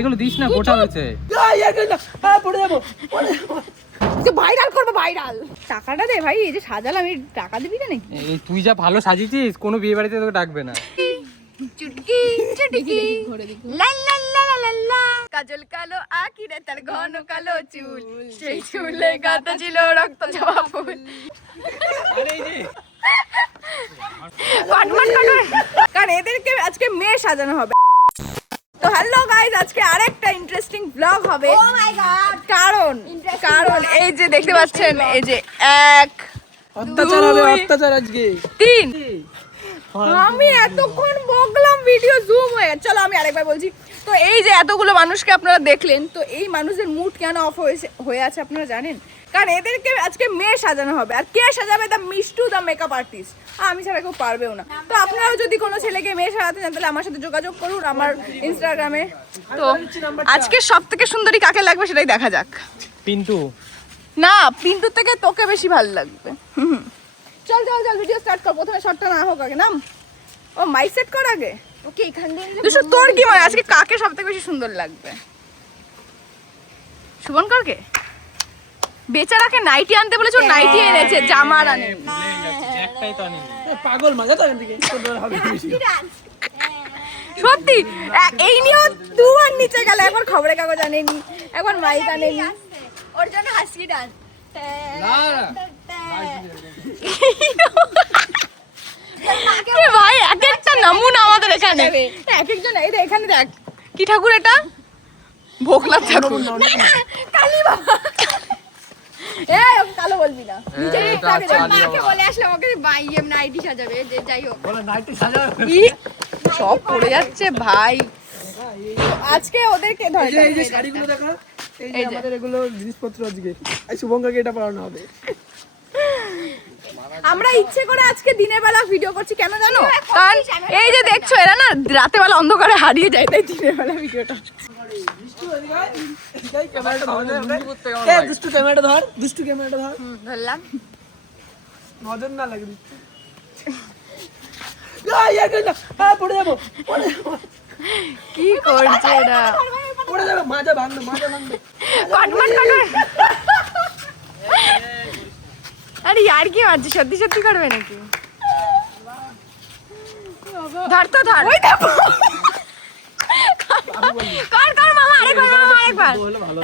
এগুলো দিস না, গোটা হয়েছে। পড়ে যাবো। ভাইরাল করবো, ভাইরাল। টাকাটা দে ভাই, এই যে সাজালাম, আমি টাকা দিবি না নাকি? এই তুই যা ভালো সাজিয়েছিস, কোনো বিয়ে বাড়িতে তোকে ডাকবে না। চুটকি চুটকি লা লা লা লা লা লা, কাজল কালো আঁকিরে তার ঘন কালো চুল, সেই চুলে গাঁথা ছিল রক্ত জবা ফুল। কারণ এদেরকে আজকে মেয়ে সাজানো হবে। তো হ্যালো গাইস, আজকে আরেকটা ইন্টারেস্টিং ব্লগ হবে। ও মাই গড, কারণ এই যে দেখতে পাচ্ছেন, এই যে 1 অত্যাচার হবে, অত্যাচার আজকে। 3। আমি এতক্ষণ বকলাম, ভিডিও জুম হয়ে গেছে। চলো আমি আরেকবার বলছি। তো এই যে এতগুলো মানুষকে আপনারা দেখলেন, তো এই মানুষদের মুড কেন অফ হয়ে আছে আপনারা জানেন? কারণ এদেরকে আজকে মেয়ে সাজানো হবে। আর কে সাজাবে? The Mishtu, the makeup artist. আমি ছাড়া কেউ পারবেও না। তো আপনারাও যদি কোনো ছেলেকে মেয়ে সাজাতে চান, তাহলে আমার সাথে যোগাযোগ করুন আমার ইনস্টাগ্রামে। তো আজকে সব থেকে সুন্দরী কাকে লাগবে সেটাই দেখা যাক। পিন্টু না, পিন্টু থেকে তোকে বেশি ভালো লাগবে। চল চল চল, ভিডিও স্টার্ট কর। প্রথমে শটটা না হোক আগে, নাম। ও মাইক সেট কর আগে। ওকে, এখান দিয়ে দুশো। তোর কি মনে হয় আজকে কাকে সবথেকে বেশি সুন্দর লাগবে? শুভঙ্করকে? বেচারাকে নাইটি আনতে বলেছো, নাইটি এনেছে, জামা আনে। একটাই তো আনি। পাগল মাজা তো এখান থেকে হবে বেশি। সত্যি এই নিয়েও দুবার নিচে গেল। একবার খবরের কাগজ আনেনি, একবার মাইক আনেনি। ওর জন্য হাসি ডান্স। ভাই এক একটা নমুনা আমাদের এখানে, এক একজন। এই এখানে দেখ, কি ঠাকুর এটা? ভোগনাথ ঠাকুর। কালী বাবা। এই কালো বলবি না, নিজে মাকে বলে আসলে ওকে বাইএম নাইটি সাজাবে। যে যাই হোক, বলে নাইটি সাজাবে। সব পড়ে যাচ্ছে ভাই। আজকে ওদেরকে ধরে এই যে শাড়িগুলো দেখা, এই যে আমাদের এগুলো জিনিসপত্র আজকে এই শুভঙ্করকে এটা পরানো হবে। আমরা ইচ্ছে করে আজকে দিনের বেলা ভিডিও করছি, কেন জানো? কারণ এই যে দেখছো, এরা না রাতে বেলা অন্ধকারে হারিয়ে যায়, তাই দিনের বেলা ভিডিওটা। দুষ্টু ক্যামেরাটা ধর, দুষ্টু ক্যামেরাটা ধর। ধরলাম। নজর না লাগে দিচ্ছি। পড়ে যাবো, পড়ে যাবো, কি করছে এরা? পড়ে যাবে। মাজা ভাঙবে, মাজা ভাঙবে। আরে আর কি মারছি, সত্যি সত্যি করবে নাকি? ধর তো ধর। কর কর মামা, আরেকবার মামা, আরেকবার।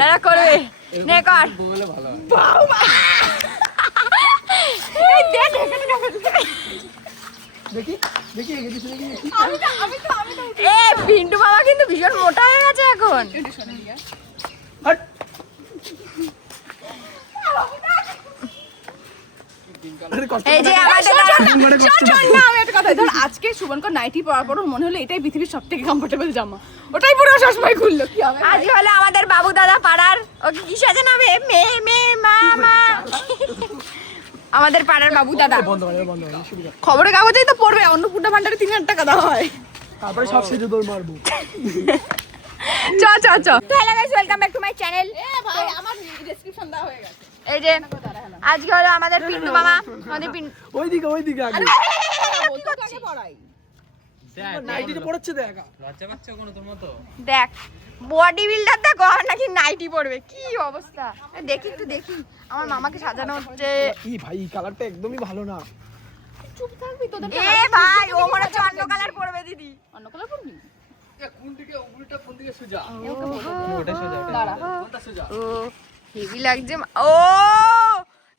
এরা করবে, নে কর। এই দেখ এখানে দেখি দেখি এগিয়ে দিছি, দেখি। এ পিন্টু বাবা কিন্তু ভীষণ মোটা হয়ে গেছে এখন। হট। এই যে আমাদের আমি একটা কথা ধর, আজকে শুভঙ্কর নাইটি পরার পর মনে হলো এটাই পৃথিবীর সবথেকে কমফোর্টেবল জামা। ওটাই পুরো সবসময় খুললো। কি হবে? আজ হলো আমাদের বাবু দাদা পাড়ার, ওকে কি সাজানো হবে? মেয়ে মেয়ে মামা। আমাদের পাড়ার বাবু দাদা। বন্ধ করে, বন্ধ করে, শুরু কর। খবরের কাগজেই তো পড়বে, অন্নপূর্ণা ভান্ডারে 3000 টাকা দেওয়া হয়। তারপরে সব সেজে দৌড় মারবো। চ চ চ। তো hello guys, welcome back to my channel. ভাই আমার ডেসক্রিপশন দেওয়া হয়ে গেছে। এই যে আজকে হলো আমাদের পিন্টু মামা, আমাদের পিন্টু। ওইদিকে আগে আগে পড়াই। নাইটিতে পড়ছে দেখ। লজ্জা পাচ্ছে কোনো তোর মতো? দেখ বডি বিল্ডার দেখো, আর নাকি নাইটি পড়বে, কি অবস্থা। দেখি একটু দেখি, আমার মামাকে সাজানো হচ্ছে। ই ভাই, কালারটা একদমই ভালো না। চুপ থাকবি তোদের। এ ভাই, ও মনে হচ্ছে অন্য কালার পড়বে। দিদি অন্য কালার পড়বি? কোন দিকে উল্টা, কোন দিকে সোজা? ওটা সোজা, ওটা দাঁড়া। কোনটা সোজা? ও হেভি লাগছে। ও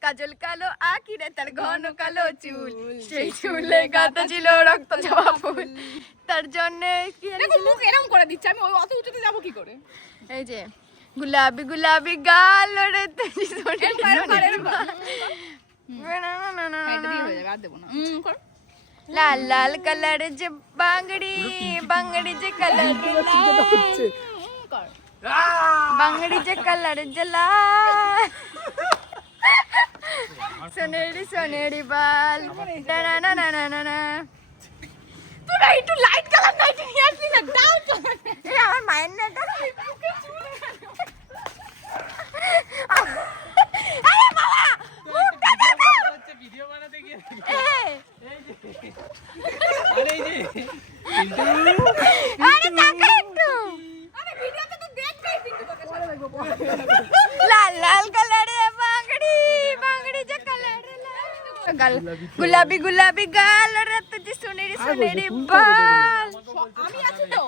কাজল কালো আঁকিরে তার ঘন কালো চুল, সেই চুলে গাঁথা ছিল রক্ত জবা ফুল, তার জন্য কি মুখ এরকম করে দিচ্ছে। আমি ওই অত উঁচুতে যাবো কি করে? এই যে গুলাবি গুলাবি গাল রে তুই সোনে লাল লাল কালার যে বাংড়ি, বাংড়ি যে কালার, বাংড়ি যে কালার যে লাল, সোনেরি সোনেরি বাল। না না না না না না, তোরা একটু লাইট কালার নাইটি নিয়ে আসবি না? দাও তো। এই আমার মায়ের না এটা। আরে বাবা, মুখটা দেখো। ভিডিও বানাতে গিয়ে আরে তাকে একটু, আরে ভিডিওতে লাল লাল কালারে বাংড়ি বাংড়ি যে কালার গাল গুলাবি গুলাবি গাল রে তুঝে সোনেরি সোনেরি বাল আমি আছি তো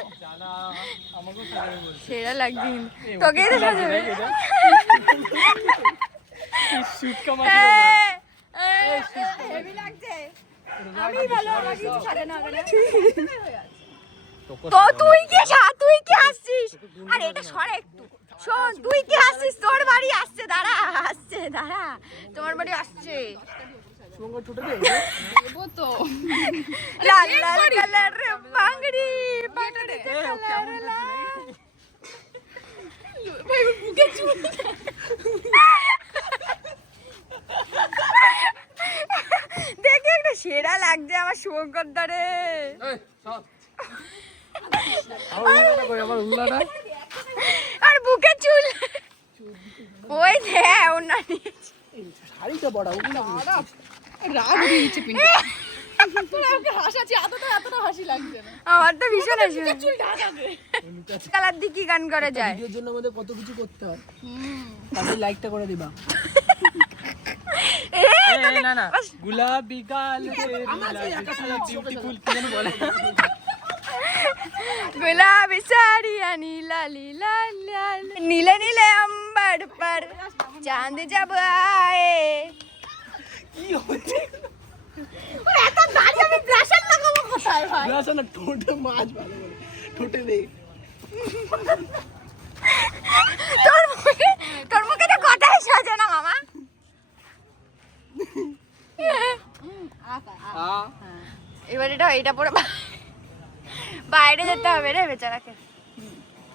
সেরা লাগছে তোকে তো সাজাবে হেভি লাগছে আমি ভালো আমার কিছু সাজানো হবে না তো তুই কি হাসছিস আরে এটা সরে একটু শোন তুই কি হাসছিস তোর বাড়ি আসছে দাঁড়া তোমার বাড়ি আসছে শুভঙ্কর ছোট দে দেবো তো লাল লাল কালার বাংড়ি বাংড়ি কালার ভাই বুকে চুল দেখে একটা সেরা লাগছে আমার শুভঙ্কর দারে আমার উল্লাটা আর বুকে চুল ওই দে ওনা শাড়িটা বড় উল্লা রাগ দিয়েছে পিন্টু তোরা ওকে হাসাচ্ছি এতটা হাসি লাগছে না আমার তো ভীষণ হাসি চুল ঢাকা দে কালার দি কি গান করে যায় ভিডিওর জন্য আমাদের কত কিছু করতে হয় তাহলে লাইকটা করে দিবা না না গুলাবি গাল বিউটিফুল কি যেন বলে गुलाबी साड़िया नीला लीला लाल नीले नीले अंबर पर चांद जब आए কি হচ্ছে এত দাঁড়িয়ে আমি ব্রাশার লাগাবো কোথায় ভাই না শোনা ঠোঁটে মাছ ভালো করে ঠোঁটে নেই তোর মুখে তো কথাই সাজে না মামা এবার এটা পরে বাইরে যেতে হবে রে বেচারাকে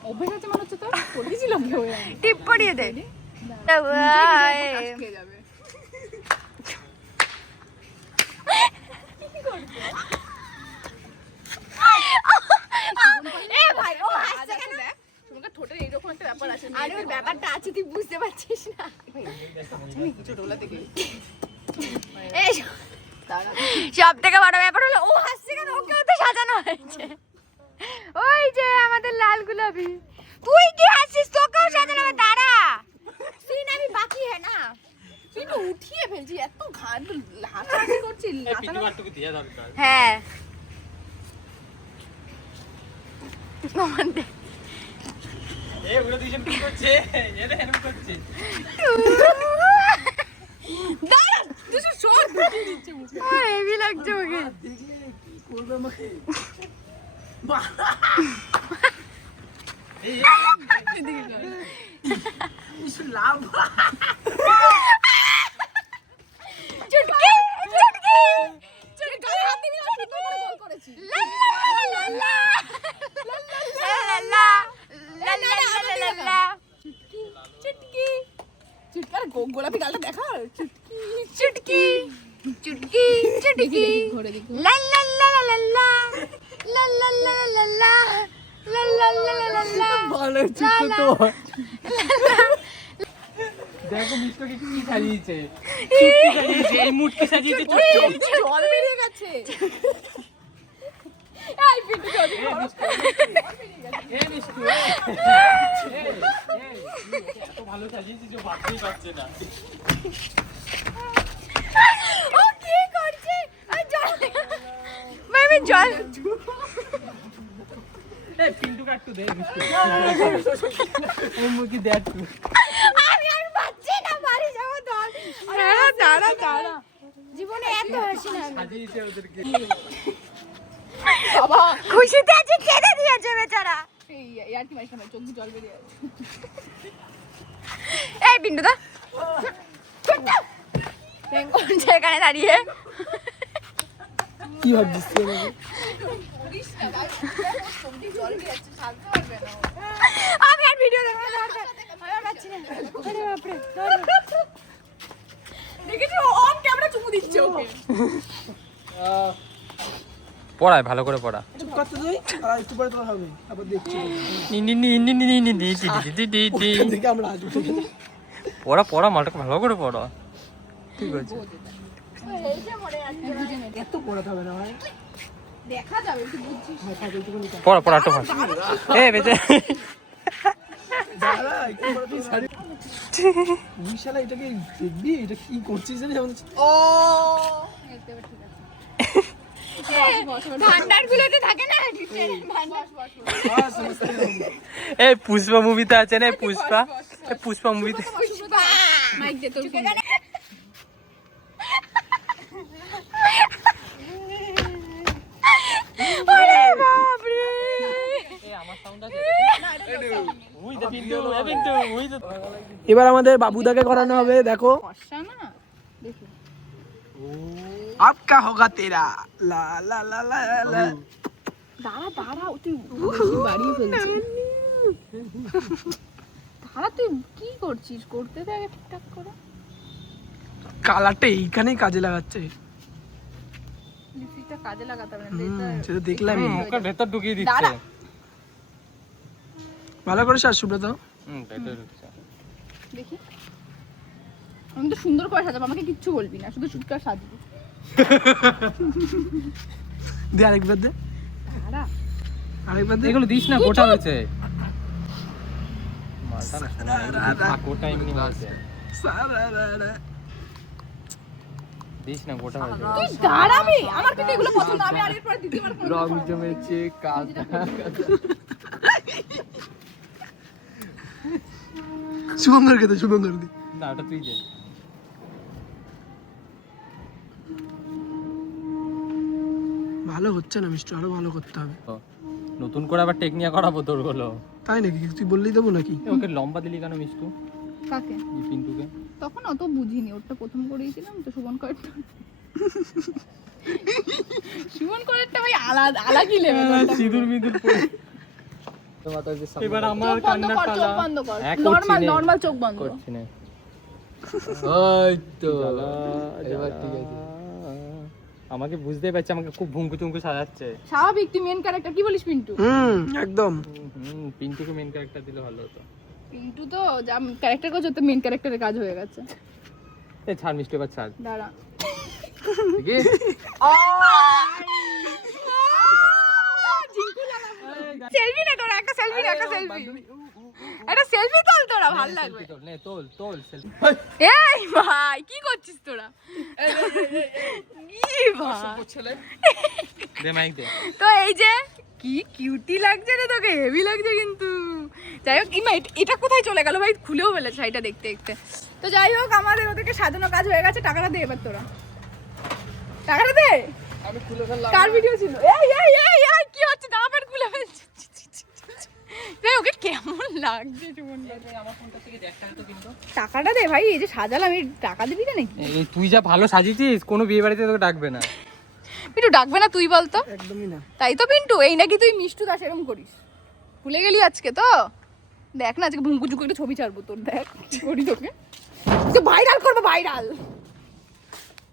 অভ্যেস আছে মনে হচ্ছে তো পড়েছিলাম কেউ টিপ পরিয়ে দে ঠোঁটের এইরকম একটা ব্যাপার আছে আরে ওই ব্যাপারটা আছে তুই বুঝতে পারছিস না ছোটবেলা থেকে এই সব থেকে বড় ব্যাপার হলো ও হাসছে কেন ওকেও তো সাজানো হয়েছে ওই যে আমাদের লাল গোলাপি তুই কি হাসছিস তোকেও সাজানো হবে দাঁড়া সিন আমি বাকি হ্যাঁ না কিন্তু উঠিয়ে ফেলছি এত ঘাট হাসাহাসি করছি পিটি মারটুকু দিয়ে দরকার হ্যাঁ ওগুলো দুইজন কি করছে এরা এরকম করছে দাঁড়া তুই সর ঢুকিয়ে দিচ্ছে মুখে হেভি লাগছে ওকে দেখলে কি করবে আমাকে লাভ চুটকি গায়ে হাত দিবি না শুধু করে গোল করেছি লা লা লা লা লা লা লা চুটকি চিৎকার গোলাপি গালটা দেখা চুটকি ঘুরে দেখি লা লা লা লা লা লা লা লা লা লা লা লা লা লা লা ভালো চিকু তো দেখো মিষ্টকে কি সাজিয়েছে এই মুটকে সাজিয়েছে জল বেরিয়ে গেছে এই পিন্টু জল এই মিষ্টু এত ভালো সাজিয়েছে যে ভাবতেই পারছে না ও কি করছে ওই জল আমি জল এই পিন্টু কাটু দে মিষ্টু ও মুখে দে একটু আমি আর বাচ্চা না বাড়ি যাব দল দাঁড়া জীবনে এত হাসি না সাজিয়েছে ওদেরকে বাবা খুশিতে আছে কেঁদে দিয়েছে বেচারা এই ইয়ার কি মাইস না চোখ দিয়ে জল বেরিয়ে আছে এই বিন্দু দা করছে এখানে দাঁড়িয়ে কি ভাবছিস তুই আমাকে? জল বেরিয়ে আছে শান্ত পারবে না আমি আর ভিডিও দেখবো না আমি আর পাচ্ছি না আরে বাপরে দেখেছি অন ক্যামেরা চুমু দিচ্ছে ওকে পড়ায় ভালো করে পড়া চুপ করতে তুই আর একটু পরে তোমার হবে আবার দেখছি দেখে আমরা আসবো পড়া মালটাকে ভালো করে পড়া ঠিক আছে এত পড়াতে হবে না ভাই দেখা যাবে একটু বুঝছিস হ্যাঁ, থাক, একটুখানি থাক। পড়া একটু এ বেঁচে দাঁড়া, একটু পরে তুই শাড়ি- তুই শালা এটাকে দেখবি? এটা কি করছিস জানিস? ভান্ডার গুলোতে থাকে না এই পুষ্পা মুভিতে আছে না পুষ্পা, এই পুষ্পা মুভিতে মাইক দে তোর আরে বাপ রে এবার আমাদের বাবুদাকে করানো হবে, দেখো। ফর্সা না দেখি আপকা হোগা তেরা লা লা লা লা লা। দাঁড়া দাঁড়া তুই বাড়িয়ে ফেলছিস দাঁড়া তুই কি করছিস করতে দে আগে ঠিকঠাক করে কালারটা এইখানেই কাজে লাগাচ্ছে। লিপস্টিকটা কাজে লাগাতে হবে সেটা দেখলাম। মুখের ভেতর ঢুকিয়ে দাঁড়া। দিচ্ছে। ভালো করে শ্বাস সুব্রত। ভেতর ঢুকছে। দেখি আমি তো সুন্দর করে সাজাবো আমাকে কিচ্ছু বলবি না শুধু সুটকার সাজবি দে আরেকবার দে, দাঁড়া আরেকবার দে। এগুলো দিস না, গোটা হয়েছে মালটা না, গোটা এমনি হয়েছে, সারারারা। দিস না, গোটা হয়েছে। তুই দাঁড়াবি আমার কিন্তু এগুলো পছন্দ আমি আর এরপর দ্বিতীয়বার কোনো রং জমেছে কাদা। শুভঙ্করকে দে, শুভঙ্কর দে। না ওটা তুই দে। ভালো হচ্ছে না মিষ্টি, আরো ভালো করতে হবে। নতুন করে আবার টেকনিক করাবো তোর গুলো। তাই নাকি? তুই বললেই দেবো নাকি? ওকে লম্বা দিলি কেন মিষ্টু? কাকে এই পিন্টুকে তখন অত বুঝিনি ওটা প্রথম করেছিলাম তো সুমন করেরটা সুমন করেরটা ভাই আলাদা আলাদা লেভেল সিঁদুর মিদুর পরে এবার আমার চোখ বন্ধ কান্না কর চোখ কালা। বন্ধ কর হ্যাঁ, করছি নরমাল নে। নরমাল চোখ বন্ধ করছি না। ওই তো এবার ঠিক আছে। আমাকে বুঝতেই পারছে, আমাকে খুব ভুঙ্কু চুঙ্কু সাজাচ্ছে। স্বাভাবিক তুই মেন ক্যারেক্টার কি বলিস পিন্টু একদম। পিন্টুকে মেন ক্যারেক্টার দিলে ভালো হতো। পিন্টু তো যা ক্যারেক্টার করছে তো মেন ক্যারেক্টারের কাজ হয়ে গেছে এই ছাড় মিষ্টি, এবার ছাড়। দাঁড়া ঠিক আছে? সেলফি না তোরা একটা সেলফি একটা সেলফি একটা সেলফি তোল তোরা ভালো লাগবে তোল, নে, তোল, তোল, selfie। এই ভাই কি করছিস তোরা কি ভাই দে মাইক দে। তো এই যে কি কিউটি লাগছে রে তোকে হেভি লাগছে কিন্তু যাই হোক ইমা এটা কোথায় চলে গেল ভাই খুলেও ফেলেছে শাড়িটা দেখতে দেখতে তো যাই হোক আমাদের ওদেরকে সাজানো কাজ হয়ে গেছে টাকাটা দে এবার তোরা টাকাটা দে আমি খুলে ফেললাম। কার ভিডিও ছিল এই এই এই এই কি হচ্ছে জামা প্যান্ট খুলে ফেলছে রে ওকে কেমন লাগছে সুমন আমার ফোনটা থেকে দেখ টাকা তো কিন্তু। টাকাটা দে ভাই এই যে সাজালাম এই টাকা দিবি না নাকি এই তুই যা ভালো সাজিয়েছিস, কোনো বিয়ে বাড়িতে তোকে ডাকবে না। পিন্টু ডাকবে না তুই বলতো একদমই না। তাই তো পিন্টু এই নাকি তুই মিষ্টু দাস এরকম করিস ভুলে গেলি আজকে তো দেখ না আজকে ভুঙ্কু ঝুঁকু একটু ছবি ছাড়বো তোর দেখ কি করি তোকে ভাইরাল করবো ভাইরাল